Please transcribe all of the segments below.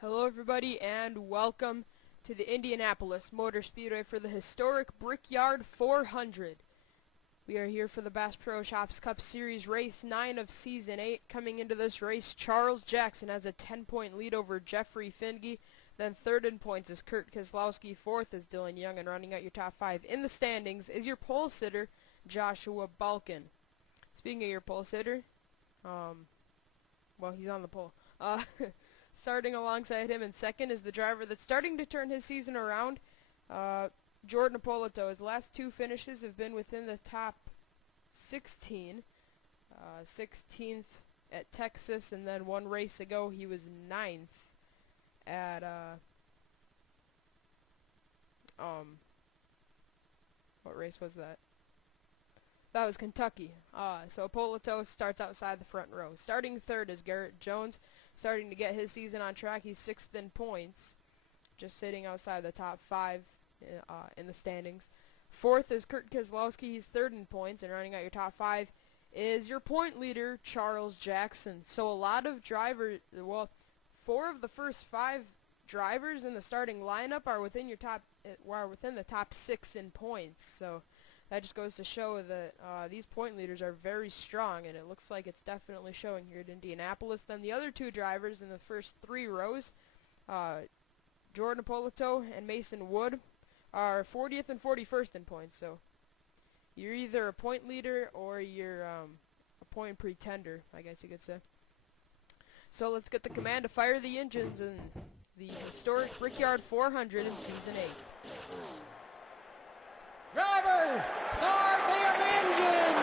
Hello everybody and welcome to the Indianapolis Motor Speedway for the historic Brickyard 400. We are here for the Bass Pro Shops Cup Series Race 9 of Season 8. Coming into this race, Charles Jackson has a 10-point lead over Jeffrey Finge. Then third in points is Kurt Keselowski. Fourth is Dylan Young, and rounding out your top five in the standings is your pole sitter, Joshua Balkin. Speaking of your pole sitter, well, he's on the pole. Starting alongside him in second is the driver that's starting to turn his season around, Jordan Ippolito. His last two finishes have been within the top 16. 16th at Texas, and then one race ago he was 9th at, what race was that? That was Kentucky. So Ippolito starts outside the front row. Starting third is Garrett Jones, starting to get his season on track. He's sixth in points, just sitting outside the top five in the standings. Fourth is Kurt Keselowski. He's third in points, and rounding out your top five is your point leader, Charles Jackson. So a lot of drivers, well, four of the first five drivers in the starting lineup are within the top six in points. So that just goes to show that these point leaders are very strong, and it looks like it's definitely showing here at Indianapolis. Then the other two drivers in the first three rows, Jordan Ippolito and Mason Wood, are 40th and 41st in points. So you're either a point leader or you're a point pretender, I guess you could say. So let's get the command to fire the engines in the historic Brickyard 400 in Season 8. Drivers, start their engines!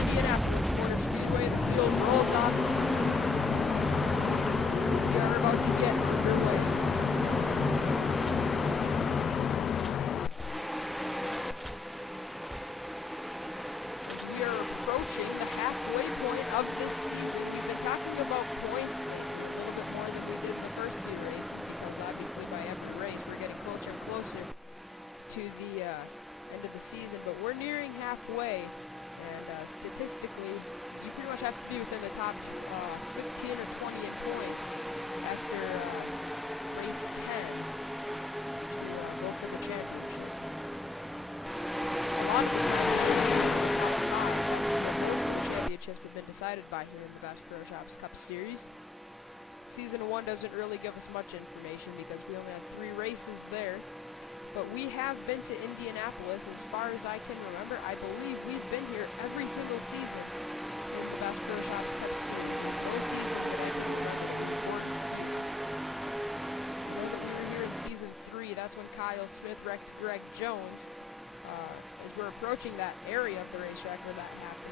Indianapolis Motor Speedway, the field rolls off. We are about to get underway. We are approaching the halfway point of this season. We've been talking about points lately, a little bit more than we did in the first few races, because obviously by every race we're getting closer and closer to the end of the season, but we're nearing halfway, and statistically you pretty much have to be within the top 15 or 20 in points after race 10 to go for the championship. A lot of championships have been decided by here in the Bass Pro Shops Cup Series. Season 1 doesn't really give us much information because we only had 3 races there, but we have been to Indianapolis as far as I can remember. I believe we've been here every single season in the Bass Pro Shops Cup Series. No season that I can remember that we weren't here. I know that we were here in Season 3. That's when Kyle Smith wrecked Greg Jones, as we're approaching that area of the racetrack where that happened.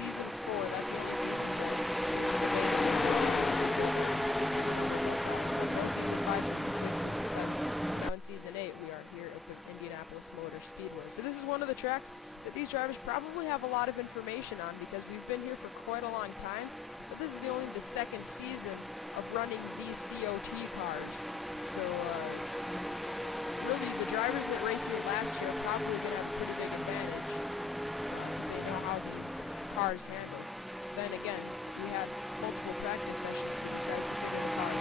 Season 4, that's when we now in Season 8, we are here at the Indianapolis Motor Speedway. So this is one of the tracks that these drivers probably have a lot of information on because we've been here for quite a long time, but this is only the second season of running these COT cars. So really the drivers that raced here last year are probably going to have a pretty big advantage because they know how these cars handle. Then again, we had multiple practice sessions with these guys before the cars.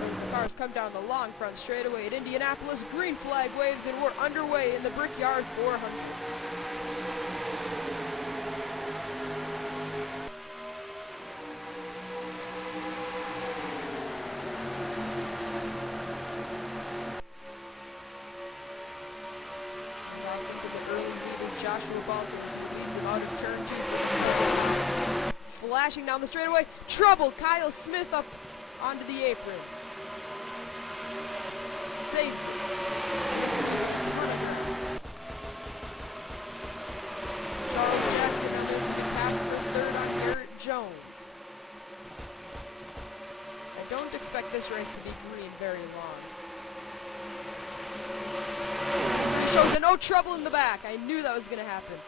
As the cars come down the long front straightaway at Indianapolis, green flag waves, and we're underway in the Brickyard 400. Joshua Balkin as he leads him out of turn 2. Flashing down the straightaway. Trouble. Kyle Smith up onto the apron. Saves it. Charles Jackson under the pass for third on Garrett Jones. I don't expect this race to be green very long. Shows no trouble in the back. I knew that was going to happen.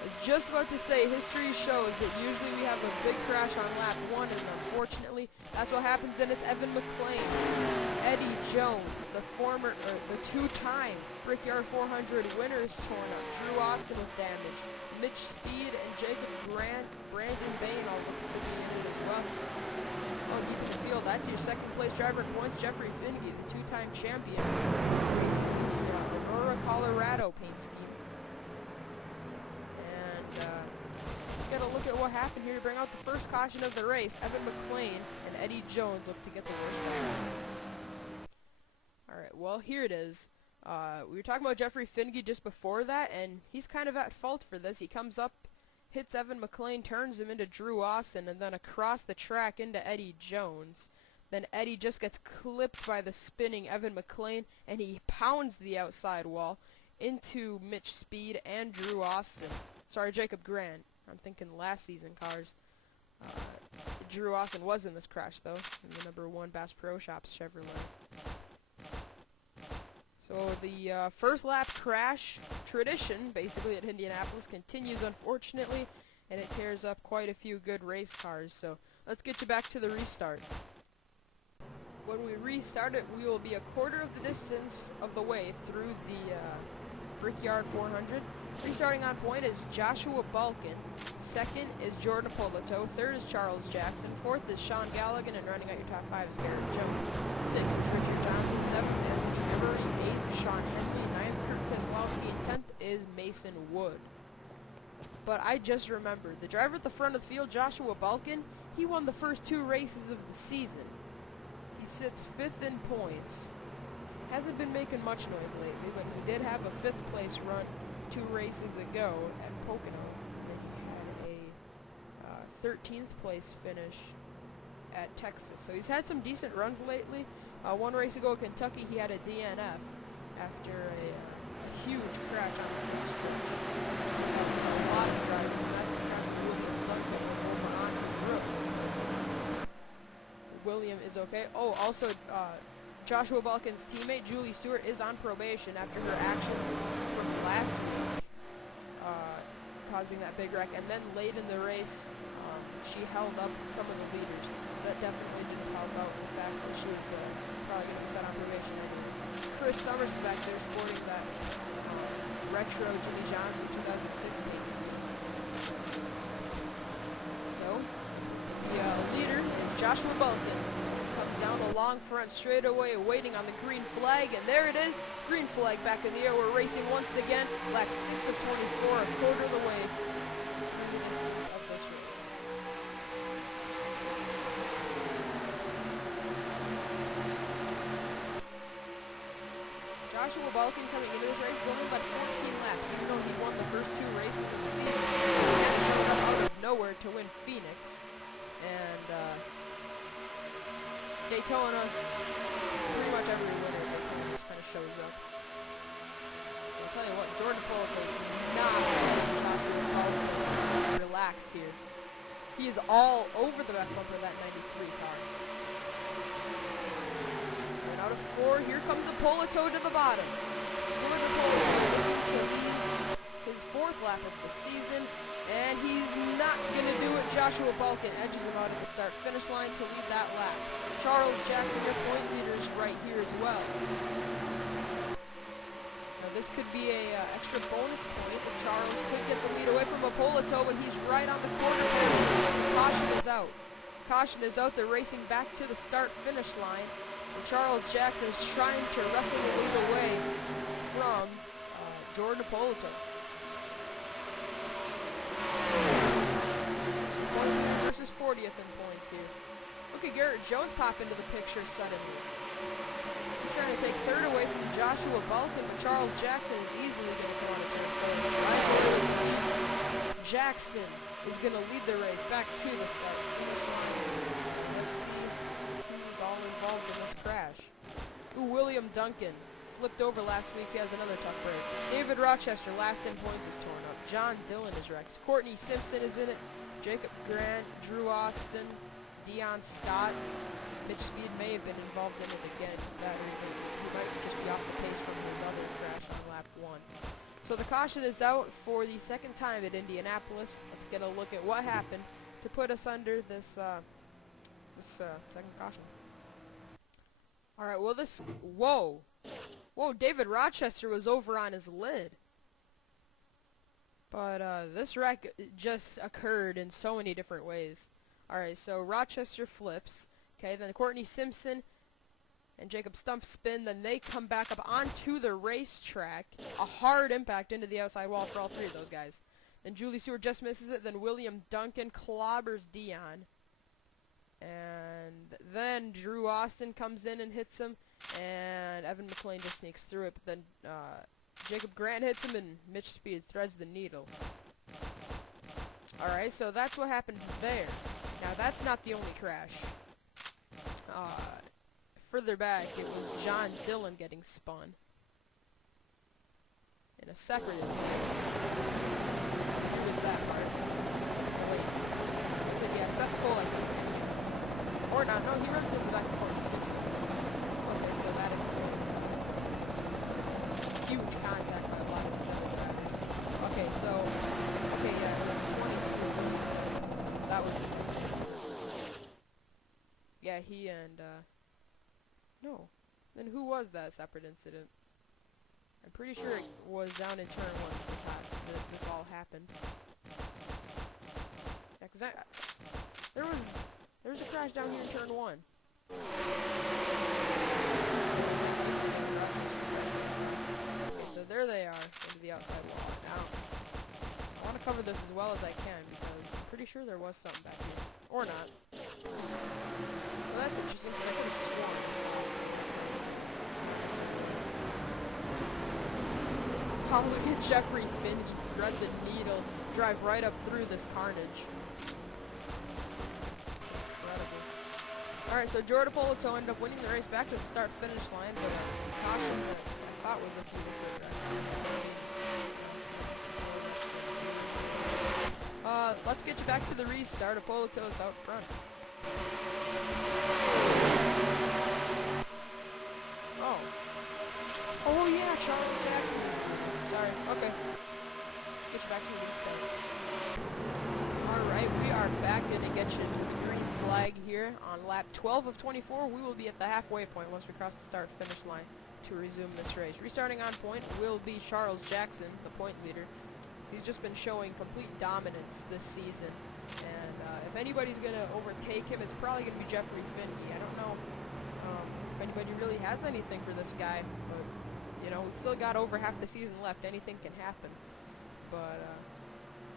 I was just about to say, history shows that usually we have a big crash on lap 1, and unfortunately, That's what happens, and it's Evan McLean. Eddie Jones, the two-time Brickyard 400 winners, torn up. Drew Austin with damage. Mitch Speed and Jacob Grant, Brandon Bain all look to be in it as well. Oh, deep in the field, that's your second place driver in points, Jeffrey Finge, the two-time champion, racing the Aurora, Colorado paint scheme. And get a look at what happened here to bring out the first caution of the race. Evan McLean and Eddie Jones look to get the worst out. Alright, well, here it is. We were talking about Jeffrey Finge just before that, and he's kind of at fault for this. He comes up, hits Evan McLean, turns him into Drew Austin, and then across the track into Eddie Jones. Then Eddie just gets clipped by the spinning Evan McLean, and he pounds the outside wall into Mitch Speed and Drew Austin. Sorry, Jacob Grant. I'm thinking last season cars. Drew Austin was in this crash, though, in the number 1 Bass Pro Shops Chevrolet. So the first lap crash tradition, basically, at Indianapolis continues, unfortunately, and it tears up quite a few good race cars. So let's get you back to the restart. When we restart it, we will be a quarter of the distance of the way through the Brickyard 400. Restarting on point is Joshua Balkin. Second is Jordan Polito. Third is Charles Jackson. Fourth is Sean Galligan. And running out your top 5 is Garrett Jones. Sixth is Richard Johnson. Seventh, Anthony Emery. Eighth is Sean Henley. Ninth, Kurt Keselowski. And 10th is Mason Wood. But I just remembered, the driver at the front of the field, Joshua Balkin, he won the first 2 races of the season. He sits 5th in points. Hasn't been making much noise lately, but he did have a 5th place run 2 races ago at Pocono. And then he had a 13th place finish at Texas. So he's had some decent runs lately. 1 race ago at Kentucky, he had a DNF after a huge crash on the first stretch. So a lot of drivers, and that's what happened to William Duncan over on the roof. William is okay. Oh, also, Joshua Balkin's teammate, Julie Stewart, is on probation after her actions from last week, causing that big wreck. And then late in the race, she held up some of the leaders. So that definitely didn't help out the fact that she was probably going to be set on probation anyway. Chris Summers is back there sporting that retro Jimmy Johnson 2006 paint scheme. So, the leader is Joshua Balkin. Comes down the long front straightaway, waiting on the green flag, and there it is. Green flag back in the air. We're racing once again. Lap 6 of 24, a quarter of the way through the distance of this race. Joshua Balkin coming into this race is only about 14 laps, even though he won the first 2 races of the season. He showed up out of nowhere to win Phoenix, and Daytona, pretty much every winner at Daytona just kind of shows up. I'll tell you what, Jordan Polito is not Joshua Balkin. Relax here. He is all over the back bumper of that 93 car. And out of 4, here comes a Polito to the bottom. Jordan Polito looking to lead his 4th lap of the season, and he's not going to do it. Joshua Balkin edges him out at the start-finish line to lead that lap. Charles Jackson, your point leader, is right here as well. Now this could be a extra bonus point if Charles could get the lead away from Polito, but he's right on the corner there. Caution is out. Caution is out. They're racing back to the start-finish line. And Charles Jackson is trying to wrestle the lead away from Jordan Polito. Point leader versus 40th in points here. Look at Garrett Jones pop into the picture suddenly. He's trying to take 3rd away from Joshua Balkin, but Charles Jackson is easily going to come on to turn 3rd. Right away with the lead. Jackson is going to lead the race back to the start finish line. Let's see who's all involved in this crash. Ooh, William Duncan flipped over last week. He has another tough break. David Rochester, last in points, is torn up. John Dillon is wrecked. Courtney Simpson is in it. Jacob Grant, Drew Austin, Dion Scott. Mitch Speed may have been involved in it again. He might just be off the pace from his other crash on lap 1. So the caution is out for the 2nd time at Indianapolis. Let's get a look at what happened to put us under this this second caution. All right, well this, whoa, David Rochester was over on his lid. But this wreck just occurred in so many different ways. All right, so Rochester flips. Okay, then Courtney Simpson and Jacob Stumpf spin. Then they come back up onto the racetrack. A hard impact into the outside wall for all three of those guys. Then Julie Stewart just misses it. Then William Duncan clobbers Dion. And then Drew Austin comes in and hits him. And Evan McLean just sneaks through it. But then Jacob Grant hits him, and Mitch Speed threads the needle. Alright, so that's what happened there. Now, that's not the only crash. Further back, it was John Dillon getting spun in a separate incident. Who was that part? Oh, wait. I said, yeah, Seth Cole, I think. Or not. No, he runs in the back of Courtney Simpson. Okay, so that incident. Huge contact by a lot of these other drivers. Okay, so, okay, yeah, 22. That was his incident. Yeah, he and, no. Then who was that separate incident? I'm pretty sure it was down in turn 1 this all happened. Yeah, because there was a crash down here in turn 1. Okay, so there they are, into the outside wall. Now, I want to cover this as well as I can, because I'm pretty sure there was something back here. Or not. Well, that's interesting, because I could have sworn I saw it. Oh, look at Jeffrey Finney thread the needle, drive right up through this carnage. Incredible. Alright, so Jordan Polito ended up winning the race back to the start-finish line, but a caution that I thought was a few different. Let's get you back to the restart. Polito is out front. Oh yeah, Charles Jackson. Sorry, okay. Get you back to the restart. Alright, we are back. Gonna get you to the green flag here on lap 12 of 24. We will be at the halfway point once we cross the start-finish line to resume this race. Restarting on point will be Charles Jackson, the point leader. He's just been showing complete dominance this season. And if anybody's going to overtake him, it's probably going to be Jeffrey Finney. I don't know if anybody really has anything for this guy. But, you know, we've still got over half the season left. Anything can happen. But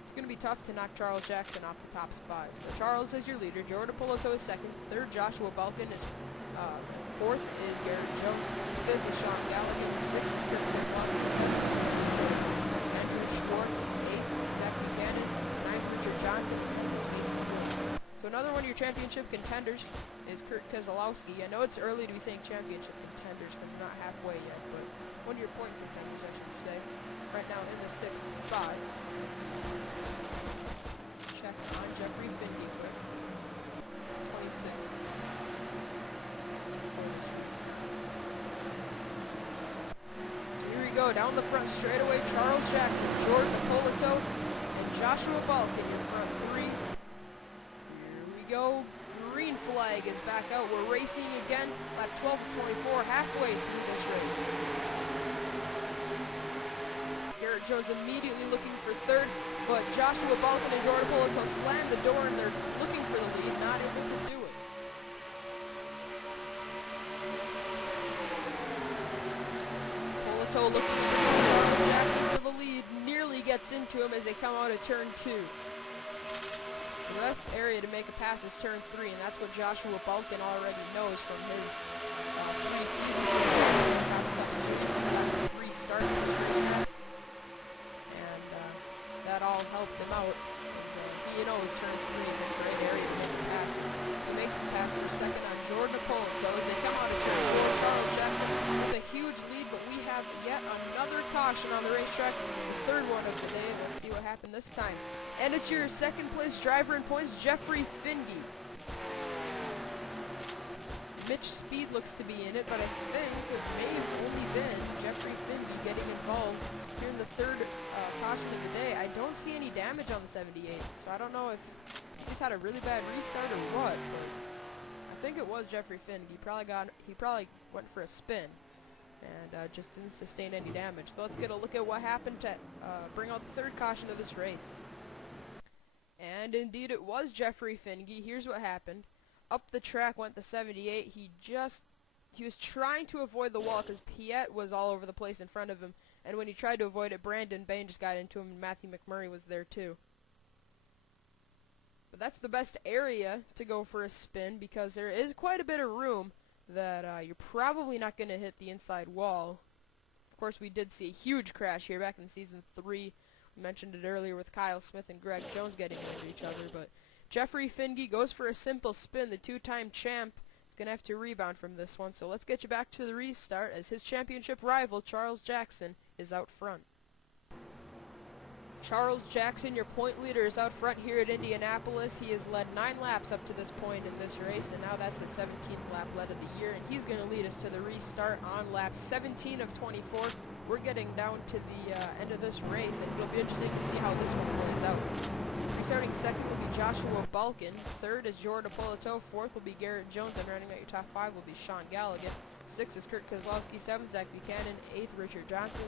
it's going to be tough to knock Charles Jackson off the top spot. So Charles is your leader. Jordan Polito is second. Third, Joshua Balkin is fourth is Garrett Jones. Fifth is Sean Gallagher. Sixth is Kirk Kozlowski. Seventh is Andrew Schwartz. Eighth, Zach Buchanan. Ninth, Richard Johnson. And 10th is Mason Wood. So another one of your championship contenders is Kurt Keselowski. I know it's early to be saying championship contenders because we're not halfway yet, but one of your point contenders, I should say. Right now in the 6th spot. Check on Jeffrey Finney quick. 26th. Go down the front straightaway. Charles Jackson, Jordan Polito, and Joshua Balkin, your front three. Here we go. Green flag is back out. We're racing again. Lap 12 of 24, halfway through this race. Garrett Jones immediately looking for third, but Joshua Balkin and Jordan Polito slam the door, and they're looking for the lead, not able to do it. Looking for Charles Jackson for the lead, nearly gets into him as they come out of turn 2. The best area to make a pass is turn 3, and that's what Joshua Balkin already knows from his 3 seasons. He's starts in the racetrack, and that all helped him out. He knows turn 3 is a great area to make a pass. He makes the pass for second on Jordan Polito as they come out of turn 4. Charles Jackson with a huge lead, but we have yet another caution on the racetrack, the third one of the day. Let's see what happened this time. And it's your second place driver in points, Jeffrey Finney. Mitch Speed looks to be in it, but I think it may have only been Jeffrey Finney getting involved here in the third caution of the day. I don't see any damage on the 78, so I don't know if he just had a really bad restart or what, but think it was Jeffrey Finn. He probably went for a spin and just didn't sustain any damage. So let's get a look at what happened to bring out the third caution of this race. And indeed it was Jeffrey Finge. Here's what happened. Up the track went the 78. He was trying to avoid the wall because Piet was all over the place in front of him. And when he tried to avoid it, Brandon Bain just got into him, and Matthew McMurray was there too. But that's the best area to go for a spin because there is quite a bit of room that you're probably not going to hit the inside wall. Of course, we did see a huge crash here back in Season 3. We mentioned it earlier with Kyle Smith and Greg Jones getting into each other. But Jeffrey Finge goes for a simple spin. The two-time champ is going to have to rebound from this one. So let's get you back to the restart as his championship rival, Charles Jackson, is out front. Charles Jackson, your point leader, is out front here at Indianapolis. He has led 9 laps up to this point in this race, and now that's his 17th lap led of the year, and he's going to lead us to the restart on lap 17 of 24. We're getting down to the end of this race, and it'll be interesting to see how this one plays out. Restarting second will be Joshua Balkin. Third is Jordan Polito. Fourth will be Garrett Jones, and rounding out your top 5 will be Sean Gallagher. Sixth is Kurt Kozlowski. Seventh, Zach Buchanan. Eighth, Richard Johnson.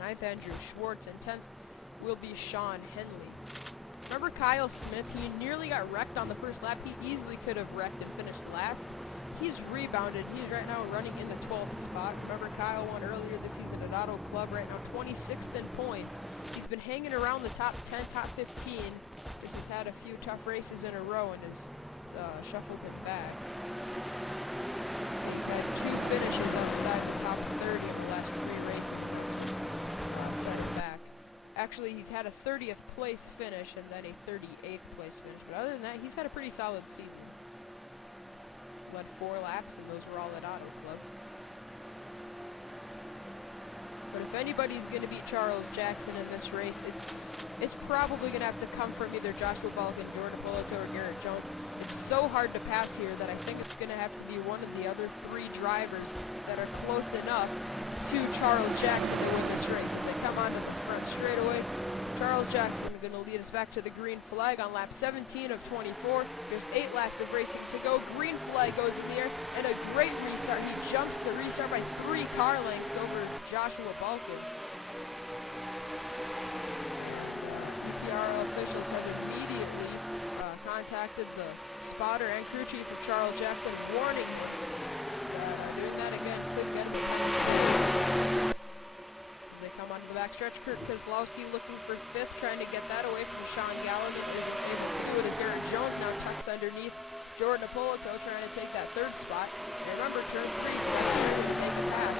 Ninth, Andrew Schwartz, and 10th will be Sean Henley. Remember Kyle Smith? He nearly got wrecked on the first lap. He easily could have wrecked and finished last. He's rebounded. He's right now running in the 12th spot. Remember Kyle won earlier this season at Auto Club, right now 26th in points. He's been hanging around the top 10, top 15. Because he's had a few tough races in a row and has shuffled him back. He's had 2 finishes outside the top 30 in the last 3 races. Set him back. Actually, he's had a 30th place finish and then a 38th place finish. But other than that, he's had a pretty solid season. Led 4 laps, and those were all at Auto Club. But if anybody's going to beat Charles Jackson in this race, it's probably going to have to come from either Joshua Balkin, Jordan Polito, or Garrett Jones. It's so hard to pass here that I think it's going to have to be one of the other 3 drivers that are close enough to Charles Jackson to win this race. As they come onto the front straightaway, Charles Jackson going to lead us back to the green flag on lap 17 of 24. There's 8 laps of racing to go. Green flag goes in the air, and a great restart. He jumps the restart by 3 car lengths over Joshua Balkin. EPRL officials have immediately contacted the spotter and crew chief of Charles Jackson, warning him that doing that again could get him a penalty. As they come onto the backstretch, Kurt Kozlowski looking for 5th, trying to get that away from Sean Gallagher. Isn't able to do it as Garrett Jones now tucks underneath Jordan Polito, trying to take that 3rd spot. And remember, turn 3 is to make a pass.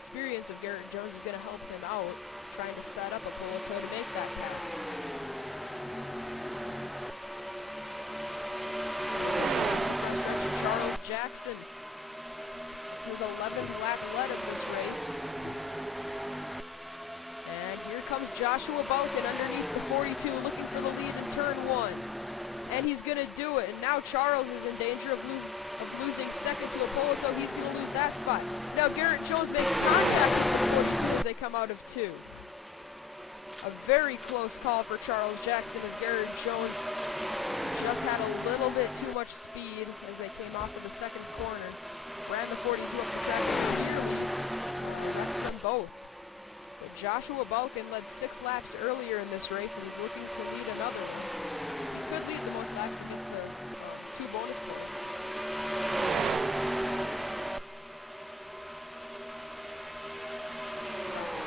Experience of Garrett Jones is going to help him out, trying to set up a Polito to make that pass. Charles Jackson, his 11th lap led of this race. And here comes Joshua Balkin underneath the 42, looking for the lead in turn 1. And he's going to do it. And now Charles is in danger of losing second to Polito. He's going to lose that spot. Now Garrett Jones makes contact with the 42 as they come out of 2. A very close call for Charles Jackson as Garrett Jones just had a little bit too much speed as they came off of the second corner. Ran the 42 up the track clearly. Wrecked them both. But Joshua Balkin led 6 laps earlier in this race and is looking to lead another one. He could lead the most laps and get the 2 bonus points.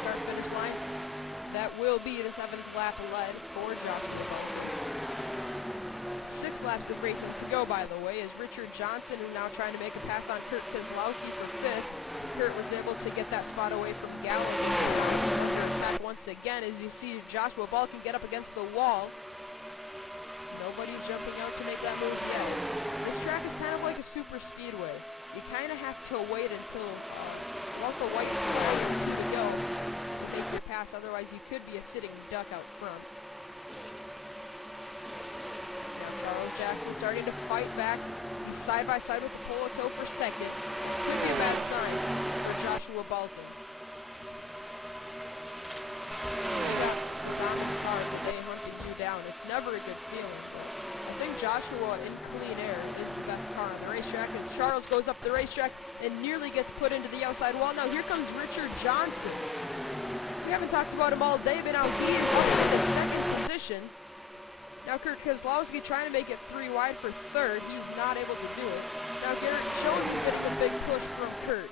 Start finish line. That will be the 7th lap led for Joshua Balkin. 6 laps of racing to go, by the way, as Richard Johnson is now trying to make a pass on Kurt Kozlowski for 5th. Kurt was able to get that spot away from Gallagher. Under attack once again as you see Joshua Balkin get up against the wall. Nobody's jumping out to make that move yet. This track is kind of like a super speedway. You kind of have to wait until about the white flag to go to make your pass, otherwise you could be a sitting duck out front. Charles Jackson starting to fight back. He's side by side with Polito for 2nd. Could be a bad sign for Joshua Balkin. They got the dominant car the day hunting you down. It's never a good feeling, but I think Joshua in clean air racetrack as Charles goes up the racetrack and nearly gets put into the outside wall. Now here comes Richard Johnson. We haven't talked about him all day, but now he is up to the second position. Now Kurt Keselowski trying to make it 3 wide for third. He's not able to do it. Now Garrett Jones is getting a big push from Kurt.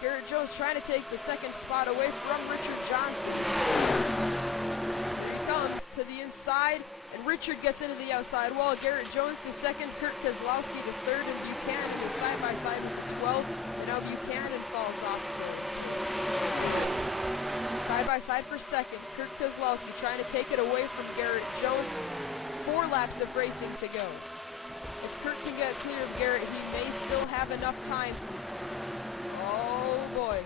Garrett Jones trying to take the second spot away from Richard Johnson. Here he comes to the inside, and Richard gets into the outside wall. Garrett Jones to second, Kurt Keselowski to third, and Buchanan is side by side with the 12. And now Buchanan falls off third. Side by side for second, Kurt Keselowski trying to take it away from Garrett Jones. 4 laps of racing to go. If Kurt can get clear of Garrett, he may still have enough time. Oh boy.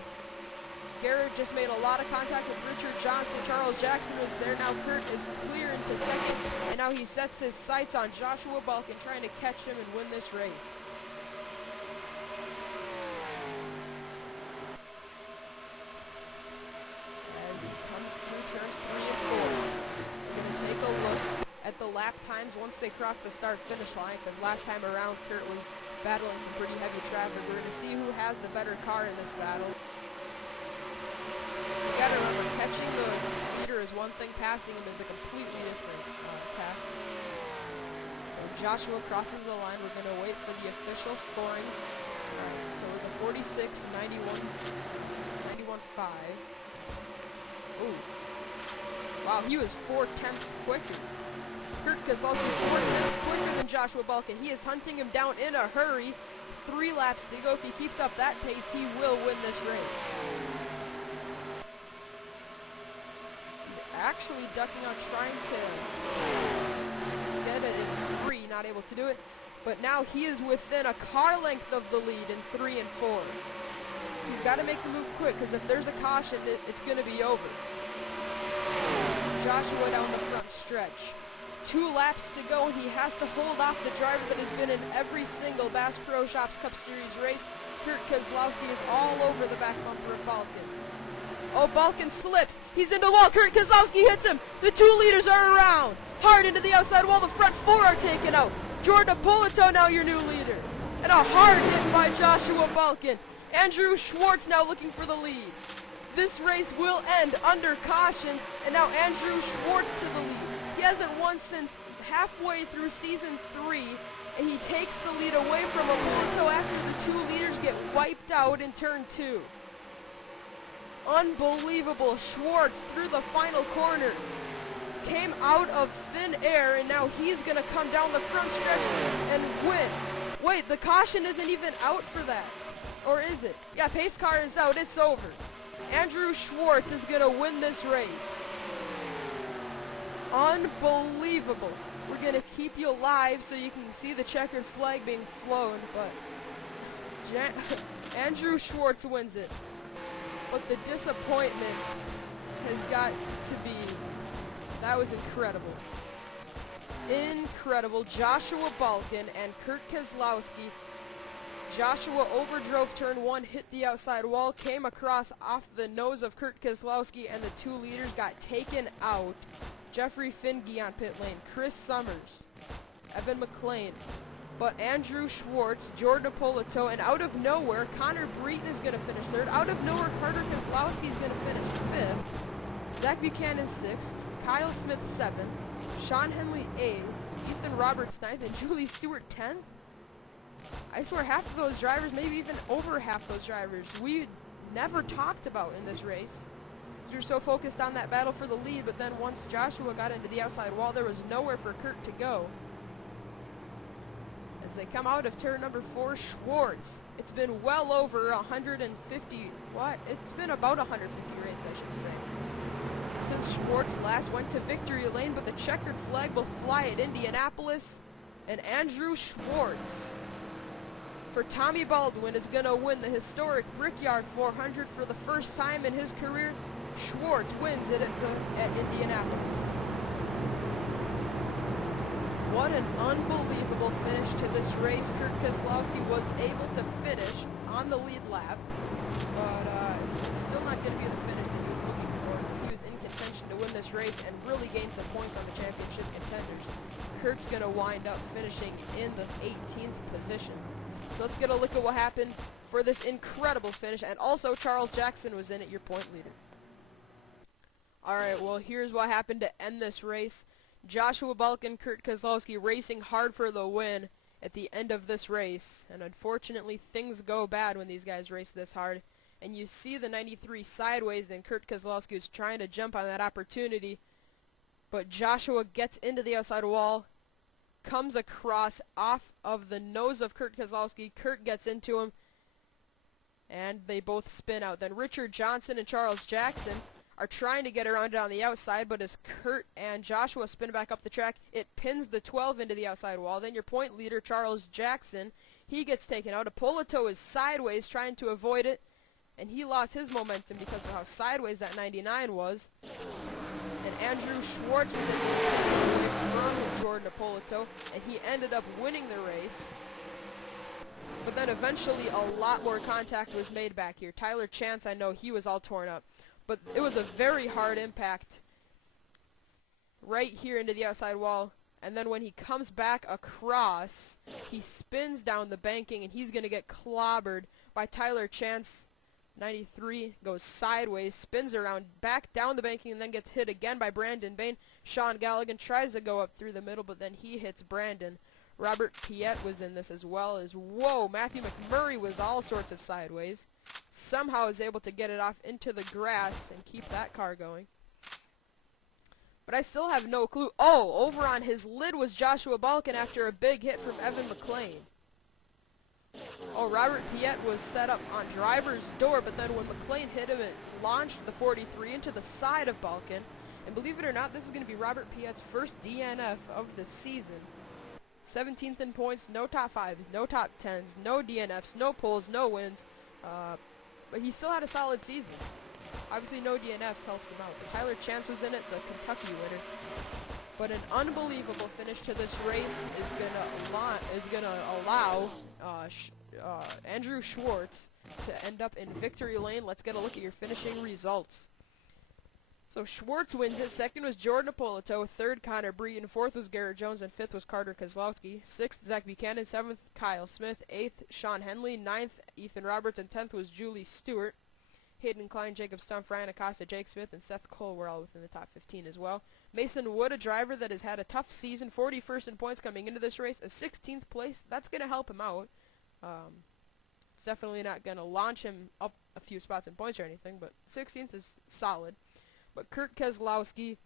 Garrett just made a lot of contact with Richard Johnson. Charles Jackson was there. Now Kurt is clear into second. And now he sets his sights on Joshua Balkin, trying to catch him and win this race. As he comes through turns 3 and 4. We're going to take a look at the lap times once they cross the start-finish line, because last time around Kurt was battling some pretty heavy traffic. We're going to see who has the better car in this battle. You got to remember, catching the leader is one thing, passing him is a completely different task. So Joshua crosses the line. We're going to wait for the official scoring. So it was a 46, 91, 91.5. Ooh. Wow, he was 4/10 quicker. Kurt Keselowski 4/10 quicker than Joshua Balkin. He is hunting him down in a hurry. 3 laps to go. If he keeps up that pace, he will win this race. He's actually ducking out, trying to get it in 3, not able to do it. But now he is within a car length of the lead in 3 and 4. He's got to make the move quick, because if there's a caution, it's going to be over. Joshua down the front stretch. 2 laps to go, and he has to hold off the driver that has been in every single Bass Pro Shops Cup Series race. Kurt Keselowski is all over the back bumper of Balkin. Oh, Balkin slips. He's into the wall. Kurt Keselowski hits him. The 2 leaders are around. Hard into the outside wall. The front 4 are taken out. Jordan Napolitano now your new leader. And a hard hit by Joshua Balkin. Andrew Schwartz now looking for the lead. This race will end under caution, and now Andrew Schwartz to the lead. He hasn't won since halfway through season 3, and he takes the lead away from Napolitano after the 2 leaders get wiped out in turn 2. Unbelievable. Schwartz through the final corner. Came out of thin air, and now he's going to come down the front stretch and win. Wait, the caution isn't even out for that. Or is it? Yeah, pace car is out. It's over. Andrew Schwartz is going to win this race. Unbelievable. We're going to keep you live so you can see the checkered flag being flown, but Andrew Schwartz wins it. But the disappointment has got to be, that was incredible. Incredible. Joshua Balkin and Kurt Keselowski. Joshua overdrove turn 1, hit the outside wall, came across off the nose of Kurt Keselowski, and the 2 leaders got taken out. Jeffrey Finge on pit lane, Chris Summers, Evan McLean. But Andrew Schwartz, Jordan Napolitano, and out of nowhere, Connor Breton is going to finish 3rd. Out of nowhere, Carter Keselowski is going to finish 5th. Zach Buchanan 6th, Kyle Smith 7th, Sean Henley 8th, Ethan Roberts 9th, and Julie Stewart 10th. I swear half of those drivers, maybe even over half those drivers, we never talked about in this race. We were so focused on that battle for the lead, but then once Joshua got into the outside wall, there was nowhere for Kurt to go. As they come out of turn number 4, Schwartz. It's been well over 150, it's been about 150 races, I should say, since Schwartz last went to victory lane, but the checkered flag will fly at Indianapolis, and Andrew Schwartz for Tommy Baldwin is going to win the historic Brickyard 400 for the first time in his career. Schwartz wins it at Indianapolis. What an unbelievable finish to this race. Kurt Keselowski was able to finish on the lead lap, but it's still not going to be the finish that he was looking for, because he was in contention to win this race and really gain some points on the championship contenders. Kurt's going to wind up finishing in the 18th position. So let's get a look at what happened for this incredible finish. And also, Charles Jackson was in at your point leader. Alright, well, here's what happened to end this race. Joshua Bulk and Kurt Kozlowski racing hard for the win at the end of this race. And unfortunately, things go bad when these guys race this hard. And you see the 93 sideways, and Kurt Kozlowski is trying to jump on that opportunity. But Joshua gets into the outside wall, comes across off of the nose of Kurt Kozlowski. Kurt gets into him, and they both spin out. Then Richard Johnson and Charles Jackson are trying to get around it on the outside, but as Kurt and Joshua spin back up the track, it pins the 12 into the outside wall. Then your point leader, Charles Jackson, he gets taken out. Ippolito is sideways trying to avoid it, and he lost his momentum because of how sideways that 99 was. And Andrew Schwartz was able to take it away from Jordan Ippolito, and he ended up winning the race. But then eventually a lot more contact was made back here. Tyler Chance, I know he was all torn up. But it was a very hard impact right here into the outside wall. And then when he comes back across, he spins down the banking, and he's going to get clobbered by Tyler Chance. 93 goes sideways, spins around, back down the banking, and then gets hit again by Brandon Bain. Sean Galligan tries to go up through the middle, but then he hits Brandon. Robert Piet was in this as well as, whoa, Matthew McMurray was all sorts of sideways. Somehow is able to get it off into the grass and keep that car going. But I still have no clue. Oh, over on his lid was Joshua Balkin after a big hit from Evan McLean. Oh, Robert Piet was set up on driver's door, but then when McLean hit him, it launched the 43 into the side of Balkin. And believe it or not, this is going to be Robert Piet's first DNF of the season. 17th in points, no top 5s, no top 10s, no DNFs, no pulls, no wins. But he still had a solid season. Obviously, no DNFs helps him out. But Tyler Chance was in it, the Kentucky winner. But an unbelievable finish to this race is gonna allow Andrew Schwartz to end up in victory lane. Let's get a look at your finishing results. So Schwartz wins it. Second was Jordan Ippolito. Third, Connor Breeden. Fourth was Garrett Jones. And fifth was Carter Kozlowski. Sixth, Zach Buchanan. Seventh, Kyle Smith. Eighth, Sean Henley. Ninth, Ethan Roberts. And 10th was Julie Stewart. Hayden Klein, Jacob Stumpf, Ryan Acosta, Jake Smith, and Seth Cole were all within the top 15 as well. Mason Wood, a driver that has had a tough season, 41st in points coming into this race, a 16th place. That's going to help him out. It's definitely not going to launch him up a few spots in points or anything, but 16th is solid. But Kurt Kozlowski,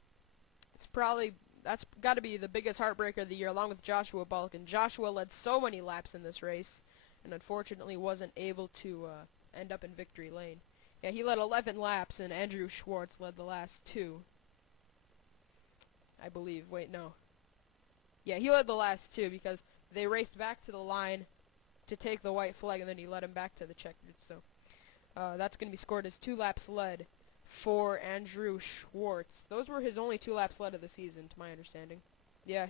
that's got to be the biggest heartbreaker of the year, along with Joshua Bulk. And Joshua led so many laps in this race, and unfortunately wasn't able to end up in victory lane. Yeah, he led 11 laps, and Andrew Schwartz led the last 2. I believe. Wait, no. Yeah, he led the last 2 because they raced back to the line to take the white flag, and then he led him back to the checkered. So that's going to be scored as 2 laps led for Andrew Schwartz. Those were his only 2 laps led of the season, to my understanding. Yeah,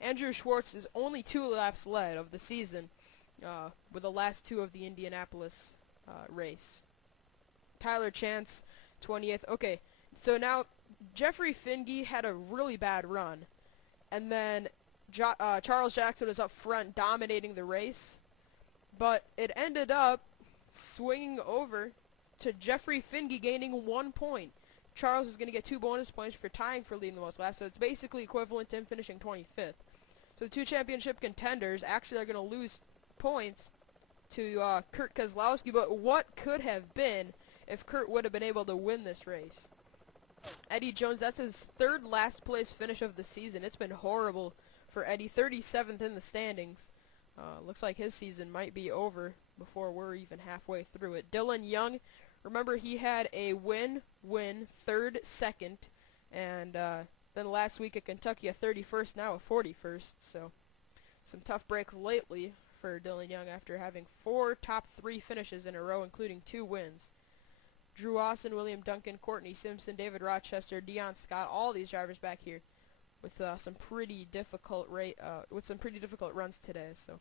Andrew Schwartz is only 2 laps led of the season with the last 2 of the Indianapolis race. Tyler Chance, 20th. Okay, so now Jeffrey Finge had a really bad run, and then Charles Jackson was up front dominating the race, but it ended up swinging over to Jeffrey Finge gaining 1 point. Charles is going to get 2 bonus points for tying for leading the most laps, so it's basically equivalent to him finishing 25th. So the 2 championship contenders actually are going to lose points to Kurt Kozlowski, but what could have been if Kurt would have been able to win this race? Eddie Jones, that's his 3rd last place finish of the season. It's been horrible for Eddie, 37th in the standings. Looks like his season might be over before we're even halfway through it. Dylan Young, remember he had a win, 3rd, 2nd, and then last week at Kentucky a 31st, now a 41st. So some tough breaks lately for Dylan Young after having 4 top 3 finishes in a row, including 2 wins. Drew Austin, William Duncan, Courtney Simpson, David Rochester, Dion Scott, all these drivers back here with some pretty difficult runs today. So,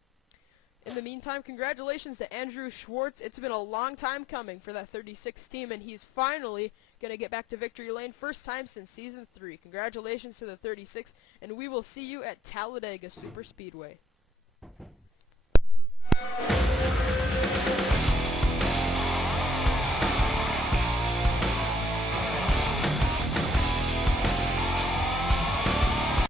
in the meantime, congratulations to Andrew Schwartz. It's been a long time coming for that 36 team, and he's finally going to get back to victory lane, first time since season 3. Congratulations to the 36, and we will see you at Talladega Superspeedway.